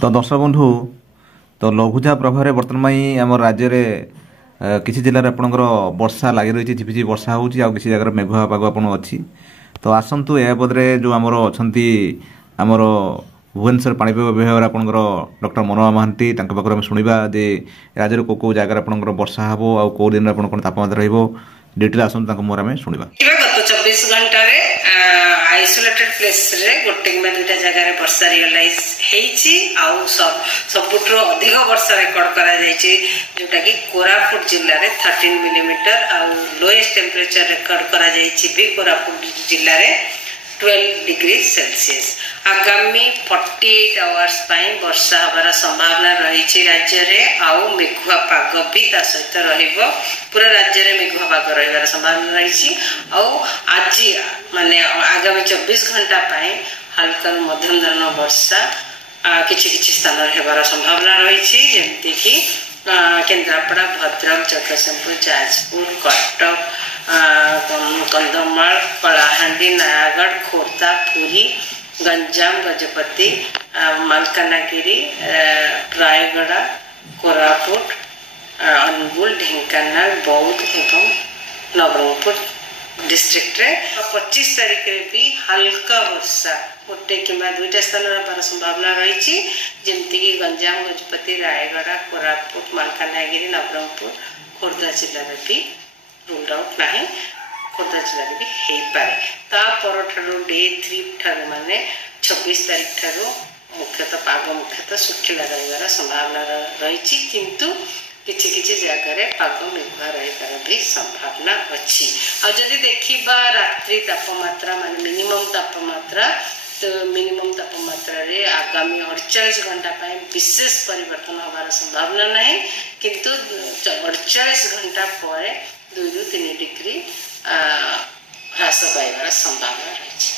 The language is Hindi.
तो दर्शक बंधु तो लघुचाप प्रभाव बर्तमान आम राज्य में किसी जिले आपंकर वर्षा लगी रही झिपिझिपि वर्षा होउछि आ किसी जगह मेघुआ पाग आपण अच्छी तो आसतु या बदले जो आमर अच्छा आमर भुवनेश्वर पाणीपाग विभाग आपंकर डॉक्टर मनोरमा महांती पाखर शुणा जे राज्य को जगह आपंकर वर्षा हम आ कौ दिन आप तापमात्रा रिटेल आसतु मोर शुणा गत 24 घंटा आइसोलेटेड प्लेस रे गोटे कि दुईटा जगह वर्षा रियलाइज सबुठ अधिक वर्षा रेकर्ड करा जोटा कि कोरापुट जिले में 13 मिलीमीटर आ लोएस्ट टेम्परेचर रेकर्ड करा भी कोरापुट जिले में 12 डिग्री सेल्सियस। आगामी 48 आवर्स वर्षा हबार संभावना रही राज्य में आउ मेघुआ पाग भी सहित रहिबो पूरा राज्य में मेघुआ पाग रही संभावना रही आज माने आगामी 24 घंटा हल्का मध्यम धरण वर्षा किछि स्थान हेबार संभावना रही जमती कि केन्द्रापड़ा भद्रक जगतसिंहपुर जाजपुर कटक कंधमाल कलाहांडी नयागढ़ खोर्धा पुरी गंजाम गजपति मालकानगिरी रायगढ़ कोरापुट अनुगुल ढेंकानाल बौद्ध एवं नवरंगपुर डिस्ट्रिक्ट रे 25 तारीख रे भी हल्का वर्षा गोटे कि दुईटा स्थान हमार संभावना रही जमती कि गंजाम गजपति रायगढ़ कोरापुट मालकानगिरी नवरंगपुर खोर्धा जिले में भी रूल आउट ना खोर्धा जिले में भी हो पाए तापर डे 3 माने 26 तारीख ठारू मुख्यतः पाग मुख्यतः शुखिला रही संभावना रही किंतु किछि किछि जगह पाग मेघुआ रही भी संभावना अच्छी आदि देखा रात्रि तापमात्रा मान मिनिमम तापमात्रा तो मिनिमम तापमात्रा रे आगामी 48 घंटा विशेष परिवर्तन होबार संभावना नहीं किंतु 48 घंटा पर 2 ରୁ 3 डिग्री ह्रास पाइबार संभावना रही।